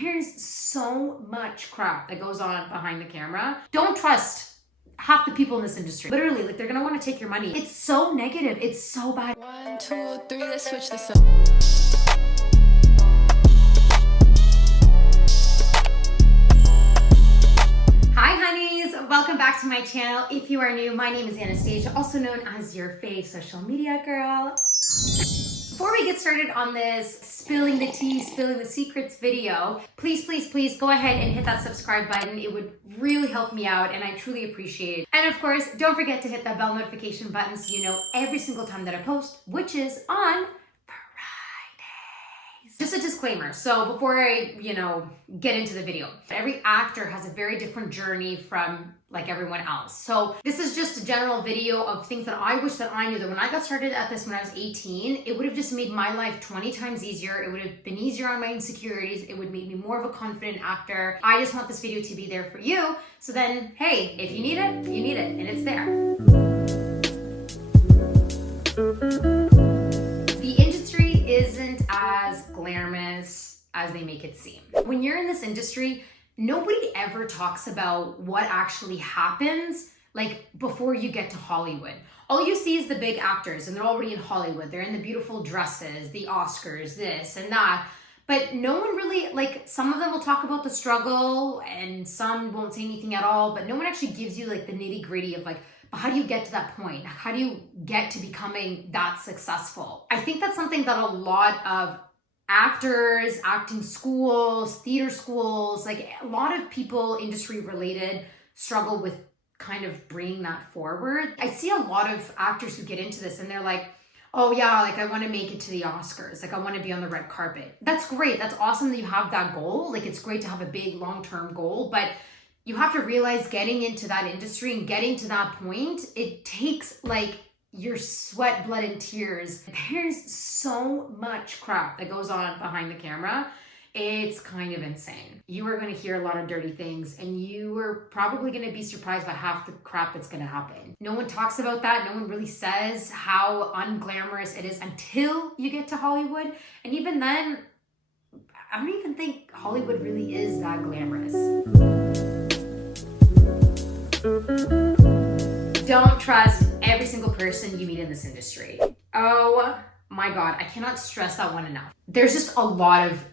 There's so much crap that goes on behind the camera. Don't trust half the people in this industry. Literally, like, they're gonna want to take your money. It's so negative. It's so bad. 1, 2, 3, let's switch this up. Hi honeys, welcome back to my channel. If you are new, my name is Anastasia, also known as your fave social media girl. Before we get started on this spilling the tea, spilling the secrets video, please go ahead and hit that subscribe button. It would really help me out and I truly appreciate it. And of course, don't forget to hit that bell notification button so you know every single time that I post, which is on Fridays. Just a disclaimer, so before I, get into the video, every actor has a very different journey from like everyone else. So this is just a general video of things that I wish that I knew, that when I got started at this when I was 18, it would have just made my life 20 times easier. It would have been easier on my insecurities. It would make me more of a confident actor. I just want this video to be there for you. So then, hey, if you need it, you need it, and it's there. The industry isn't as glamorous as they make it seem. When you're in this industry, nobody ever talks about what actually happens like before you get to Hollywood. All you see is the big actors and they're already in Hollywood. They're in the beautiful dresses, the Oscars, this and that. But no one really, like, some of them will talk about the struggle and some won't say anything at all, but no one actually gives you like the nitty gritty of like, how do you get to that point? How do you get to becoming that successful? I think that's something that a lot of actors, acting schools, theater schools, like a lot of people industry related struggle with kind of bringing that forward. I see a lot of actors who get into this and they're like, oh yeah, like I want to make it to the Oscars. Like I want to be on the red carpet. That's great. That's awesome that you have that goal. Like it's great to have a big long-term goal, but you have to realize getting into that industry and getting to that point, it takes like your sweat, blood, and tears. There's so much crap that goes on behind the camera. It's kind of insane. You are going to hear a lot of dirty things and you are probably going to be surprised by half the crap that's going to happen. No one talks about that. No one really says how unglamorous it is until you get to Hollywood. And even then, I don't even think Hollywood really is that glamorous. Don't trust every single person you meet in this industry. Oh my God, I cannot stress that one enough. There's just a lot of,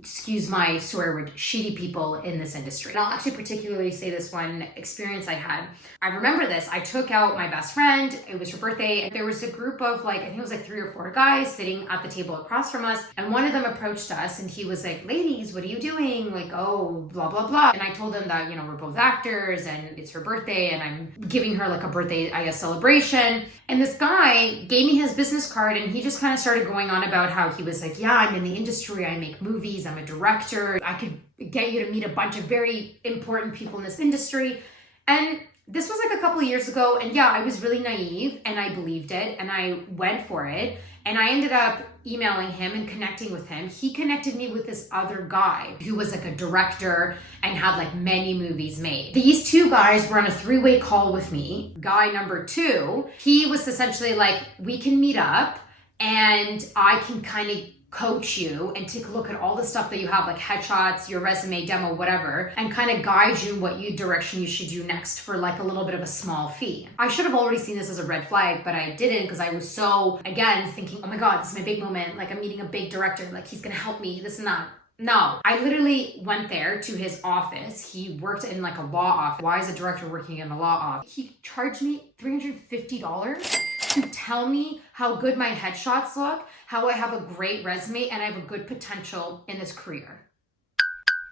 excuse my swear word, shitty people in this industry. And I'll actually particularly say this one experience I had. I remember this. I took out my best friend. It was her birthday. And there was a group of like, I think it was like 3 or 4 guys sitting at the table across from us. And one of them approached us and he was like, ladies, what are you doing? Like, oh, blah, blah, blah. And I told him that, we're both actors and it's her birthday and I'm giving her like a birthday, I guess, celebration. And this guy gave me his business card and he just kind of started going on about how he was like, yeah, I'm in the industry. I make movies. I'm a director. I could get you to meet a bunch of very important people in this industry. And this was like a couple of years ago. And yeah, I was really naive and I believed it and I went for it. And I ended up emailing him and connecting with him. He connected me with this other guy who was like a director and had like many movies made. These 2 guys were on a 3-way call with me. Guy number 2, he was essentially like, we can meet up and I can kind of coach you and take a look at all the stuff that you have, like headshots, your resume, demo, whatever, and kind of guide you what direction you should do next for like a little bit of a small fee. I should have already seen this as a red flag, but I didn't because I was so, again, thinking, oh my God, this is my big moment. Like I'm meeting a big director, like he's gonna help me, this and that. No, I literally went there to his office. He worked in like a law office. Why is a director working in a law office? He charged me $350 to tell me how good my headshots look, how I have a great resume, and I have a good potential in this career.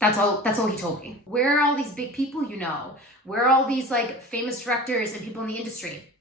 That's all he told me. Where are all these big people you know? Where are all these like famous directors and people in the industry?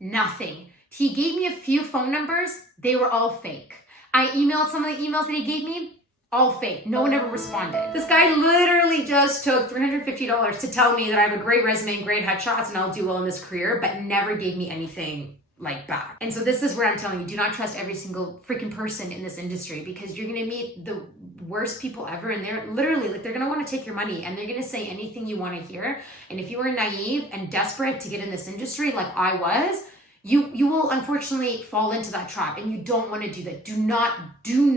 Nothing. He gave me a few phone numbers. They were all fake. I emailed some of the emails that he gave me. All fake. No one ever responded. This guy literally just took $350 to tell me that I have a great resume and great headshots and I'll do well in this career, but never gave me anything like back. And so this is where I'm telling you, do not trust every single freaking person in this industry because you're gonna meet the worst people ever and they're literally like, they're gonna wanna take your money and they're gonna say anything you wanna hear. And if you are naive and desperate to get in this industry like I was, you will unfortunately fall into that trap and you don't wanna do that. Do not do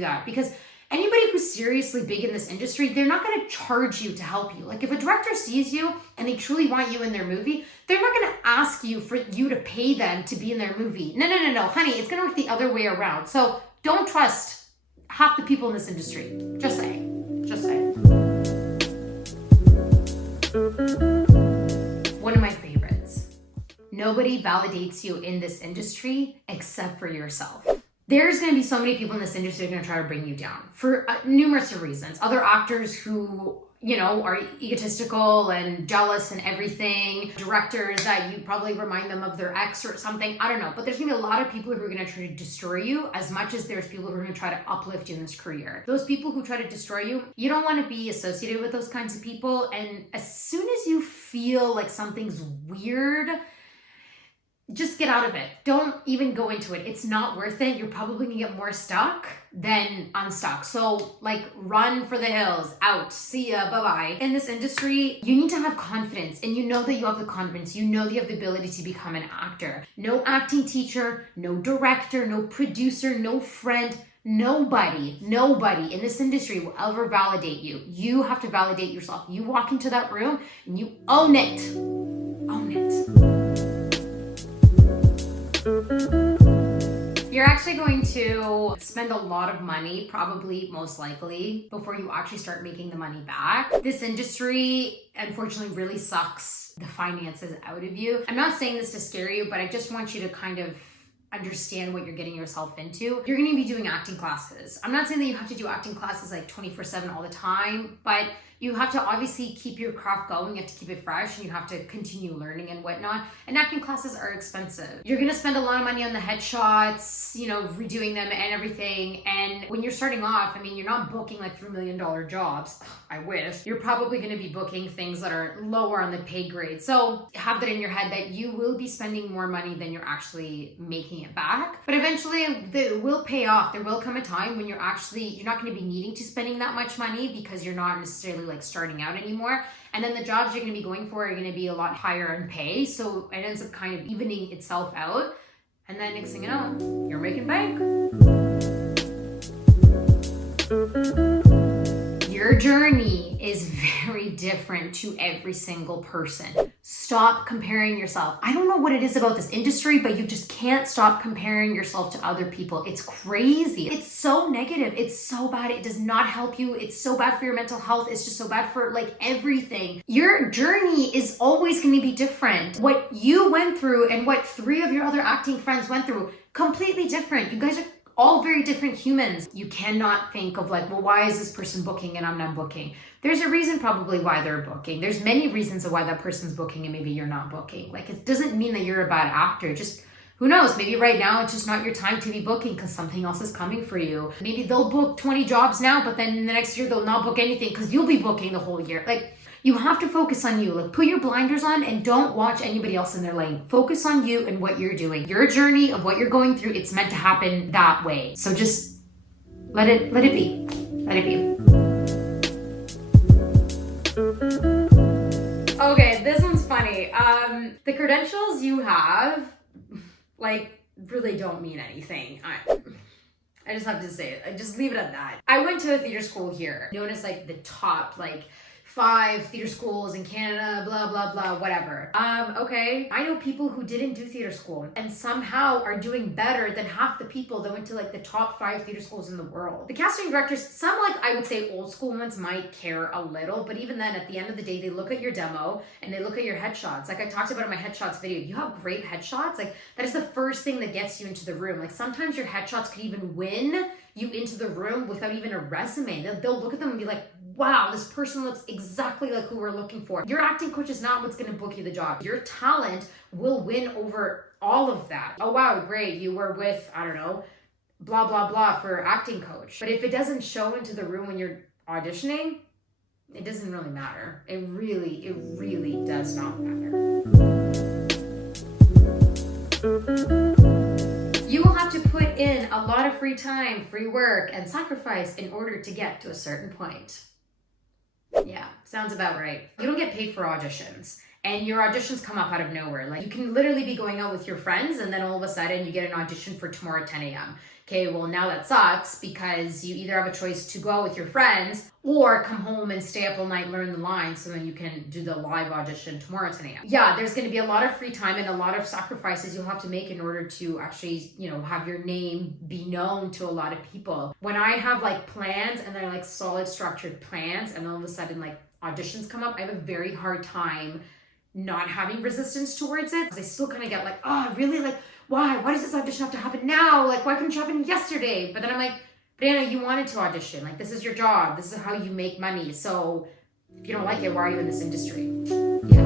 that because Anybody who's seriously big in this industry, they're not going to charge you to help you. Like if a director sees you and they truly want you in their movie, they're not going to ask you for you to pay them to be in their movie. No, honey, it's going to work the other way around. So don't trust half the people in this industry. Just saying. Just saying. One of my favorites. Nobody validates you in this industry except for yourself. There's going to be so many people in this industry who are going to try to bring you down for numerous of reasons. Other actors who, are egotistical and jealous and everything. Directors that you probably remind them of their ex or something. I don't know. But there's going to be a lot of people who are going to try to destroy you as much as there's people who are going to try to uplift you in this career. Those people who try to destroy you, you don't want to be associated with those kinds of people. And as soon as you feel like something's weird, just get out of it. Don't even go into it. It's not worth it. You're probably gonna get more stuck than unstuck. So run for the hills, out, see ya, bye-bye. In this industry, you need to have confidence, and you know that you have the confidence. You know that you have the ability to become an actor. No acting teacher, no director, no producer, no friend, nobody in this industry will ever validate you. You have to validate yourself. You walk into that room and you own it. Own it. You're actually going to spend a lot of money, probably most likely, before you actually start making the money back. This industry, unfortunately, really sucks the finances out of you. I'm not saying this to scare you, but I just want you to kind of understand what you're getting yourself into. You're going to be doing acting classes. I'm not saying that you have to do acting classes 24/7 all the time, but you have to obviously keep your craft going. You have to keep it fresh, and you have to continue learning and whatnot. And acting classes are expensive. You're going to spend a lot of money on the headshots, redoing them and everything. And when you're starting off, you're not booking $3 million jobs. I wish. You're probably going to be booking things that are lower on the pay grade. So have that in your head that you will be spending more money than you're actually making it back. But eventually it will pay off. There will come a time when you're not going to be needing to spending that much money because you're not necessarily starting out anymore. And then the jobs you're going to be going for are going to be a lot higher in pay. So it ends up kind of evening itself out. And then next thing you know, you're making bank. Your journey is very different to every single person. Stop comparing yourself. I don't know what it is about this industry, but you just can't stop comparing yourself to other people. It's crazy. It's so negative. It's so bad. It does not help you. It's so bad for your mental health. It's just so bad for everything. Your journey is always going to be different. What you went through and what 3 of your other acting friends went through, completely different. You guys are all very different humans. You cannot think of why is this person booking and I'm not booking? There's a reason probably why they're booking. There's many reasons of why that person's booking and maybe you're not booking. It doesn't mean that you're a bad actor. Just who knows? Maybe right now it's just not your time to be booking because something else is coming for you. Maybe they'll book 20 jobs now, but then in the next year they'll not book anything because you'll be booking the whole year. You have to focus on you. Put your blinders on and don't watch anybody else in their lane. Focus on you and what you're doing. Your journey of what you're going through, it's meant to happen that way. So just let it be. Let it be. Okay, this one's funny. The credentials you have, really don't mean anything. I just have to say it. I just leave it at that. I went to a theater school here, known as the top 5 theater schools in Canada, blah, blah, blah, whatever. Okay. I know people who didn't do theater school and somehow are doing better than half the people that went to the top 5 theater schools in the world. The casting directors, some I would say old school ones might care a little, but even then at the end of the day, they look at your demo and they look at your headshots. I talked about in my headshots video, you have great headshots. That is the first thing that gets you into the room. Sometimes your headshots could even win you into the room without even a resume. They'll look at them and be like, wow, this person looks exactly like who we're looking for. Your acting coach is not what's going to book you the job. Your talent will win over all of that. Oh, wow, great. You were with, I don't know, blah, blah, blah for acting coach. But if it doesn't show into the room when you're auditioning, it doesn't really matter. It really does not matter. You will have to put in a lot of free time, free work, and sacrifice in order to get to a certain point. Yeah, sounds about right. You don't get paid for auditions. and your auditions come up out of nowhere. Like, you can literally be going out with your friends and then all of a sudden you get an audition for tomorrow at 10 a.m. Okay, well, now that sucks because you either have a choice to go out with your friends or come home and stay up all night, learn the lines, so then you can do the live audition tomorrow at 10 a.m. Yeah, there's going to be a lot of free time and a lot of sacrifices you'll have to make in order to actually, have your name be known to a lot of people. When I have like plans and they're like solid structured plans and all of a sudden like auditions come up, I have a very hard time not having resistance towards it. I still kind of get like, oh, really? Like, why does this audition have to happen now? Like, why couldn't it happen yesterday? But then I'm like, but Anna, you wanted to audition. Like, this is your job. This is how you make money. So if you don't like it, why are you in this industry? Yeah.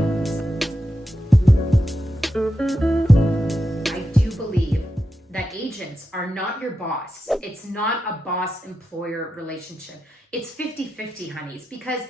I do believe that agents are not your boss. It's not a boss-employer relationship. It's 50-50, honeys, because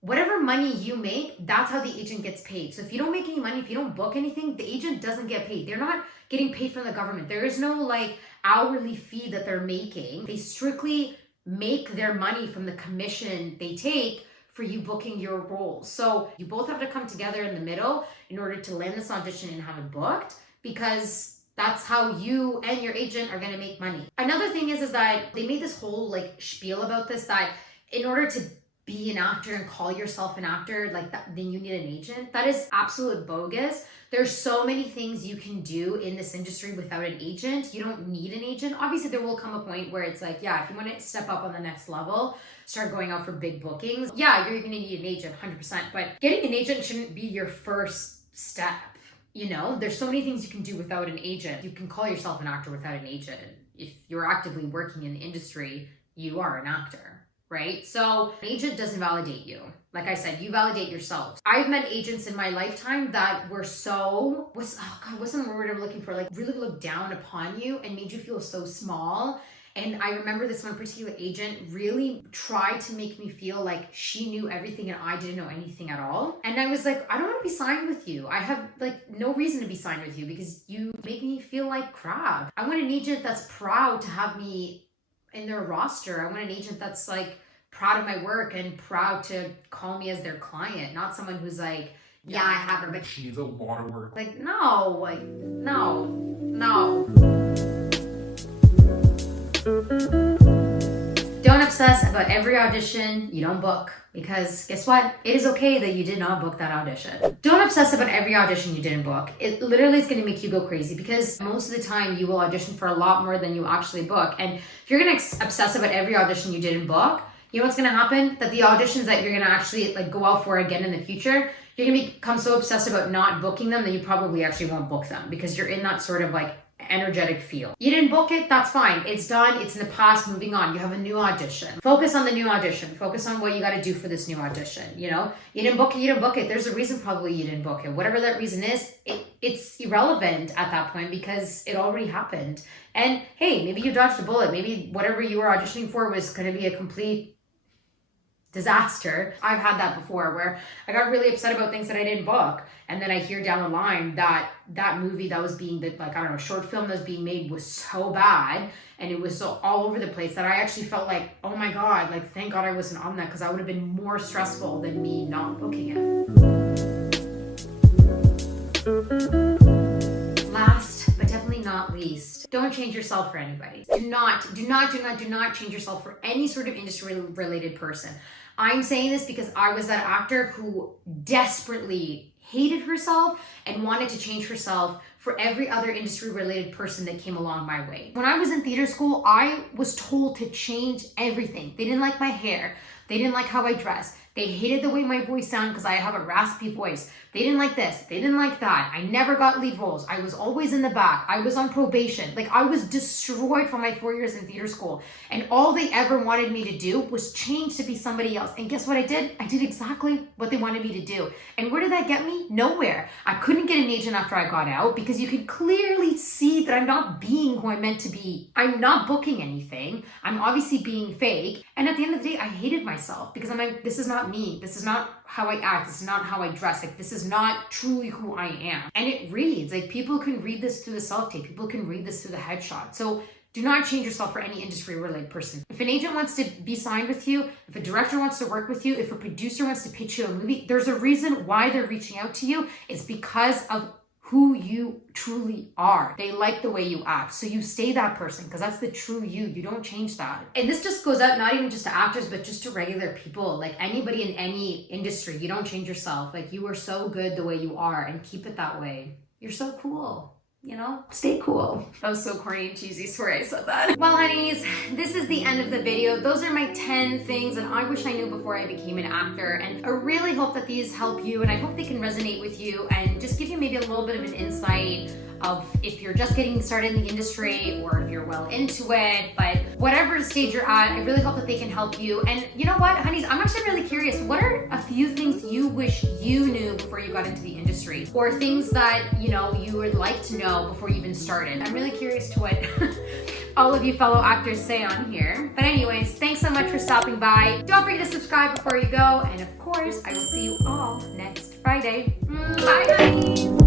whatever money you make, that's how the agent gets paid. So if you don't make any money, if you don't book anything, the agent doesn't get paid. They're not getting paid from the government. There is no like hourly fee that they're making. They strictly make their money from the commission they take for you booking your roles. So you both have to come together in the middle in order to land this audition and have it booked, because that's how you and your agent are gonna make money. Another thing is that they made this whole like spiel about this, that in order to be an actor and call yourself an actor, like that, then you need an agent. That is absolute bogus. There's so many things you can do in this industry without an agent. You don't need an agent. Obviously, there will come a point where it's like, yeah, if you want to step up on the next level, start going out for big bookings, yeah, you're gonna need an agent, 100%. But getting an agent shouldn't be your first step. There's so many things you can do without an agent. You can call yourself an actor without an agent. If you're actively working in the industry, you are an actor. Right? So an agent doesn't validate you. Like I said, you validate yourself. I've met agents in my lifetime that were what's the word I'm looking for? Like really looked down upon you and made you feel so small. And I remember this one particular agent really tried to make me feel like she knew everything and I didn't know anything at all. And I was like, I don't want to be signed with you. I have like no reason to be signed with you because you make me feel like crap. I want an agent that's proud to have me in their roster. I want an agent that's like proud of my work and proud to call me as their client, not someone who's like, yeah, I have her, but she needs a lot of work. Like, no. Don't obsess about every audition you don't book, because guess what? It is okay that you did not book that audition. Don't obsess about every audition you didn't book. It literally is going to make you go crazy, because most of the time you will audition for a lot more than you actually book. And if you're going to obsess about every audition you didn't book, you know what's going to happen? That the auditions that you're going to actually like go out for again in the future, you're going to become so obsessed about not booking them that you probably actually won't book them, because you're in that sort of like energetic feel. You didn't book it, that's fine. It's done. It's in the past. Moving on. You have a new audition. Focus on the new audition. Focus on what you got to do for this new audition. You didn't book it. You didn't book it. There's a reason probably you didn't book it. Whatever that reason is, it's irrelevant at that point because it already happened. And hey, maybe you dodged a bullet. Maybe whatever you were auditioning for was going to be a complete disaster. I've had that before where I got really upset about things that I didn't book, and then I hear down the line that that movie that was being, short film that was being made was so bad and it was so all over the place that I actually felt like, oh my god, like thank god I wasn't on that, because I would have been more stressful than me not booking it. Last but definitely not least, don't change yourself for anybody. Do not change yourself for any sort of industry related person. I'm saying this because I was that actor who desperately hated herself and wanted to change herself for every other industry related person that came along my way. When I was in theater school, I was told to change everything. They didn't like my hair. They didn't like how I dressed. They hated the way my voice sounded because I have a raspy voice. They didn't like this. They didn't like that. I never got lead roles. I was always in the back. I was on probation. Like, I was destroyed for my 4 years in theater school. And all they ever wanted me to do was change to be somebody else. And guess what I did? I did exactly what they wanted me to do. And where did that get me? Nowhere. I couldn't get an agent after I got out because you could clearly see that I'm not being who I'm meant to be. I'm not booking anything. I'm obviously being fake. And at the end of the day, I hated myself because I'm like, this is not me. This is not how I act. This is not how I dress. Like, this is not truly who I am. And it reads. Like, people can read this through the self-tape. People can read this through the headshot. So Do not change yourself for any industry related person. If an agent wants to be signed with you, if a director wants to work with you, if a producer wants to pitch you a movie, there's a reason why they're reaching out to you. It's because of who you truly are. They like the way you act. So you stay that person because that's the true you. You don't change that. And this just goes out not even just to actors, but just to regular people. Like anybody in any industry, you don't change yourself. Like you are so good the way you are and keep it that way. You're so cool. You know, stay cool. That was so corny and cheesy, sorry I said that. Well, honeys, this is the end of the video. Those are my 10 things that I wish I knew before I became an actor. And I really hope that these help you and I hope they can resonate with you and just give you maybe a little bit of an insight of if you're just getting started in the industry or if you're well into it. But whatever stage you're at, I really hope that they can help you. And you know what, honeys, I'm actually really curious. What are a few things you wish you knew before you got into the industry? Or things that, you know, you would like to know before you even started? I'm really curious to what all of you fellow actors say on here. But anyways, thanks so much for stopping by. Don't forget to subscribe before you go. And of course, I will see you all next Friday. Bye, honey.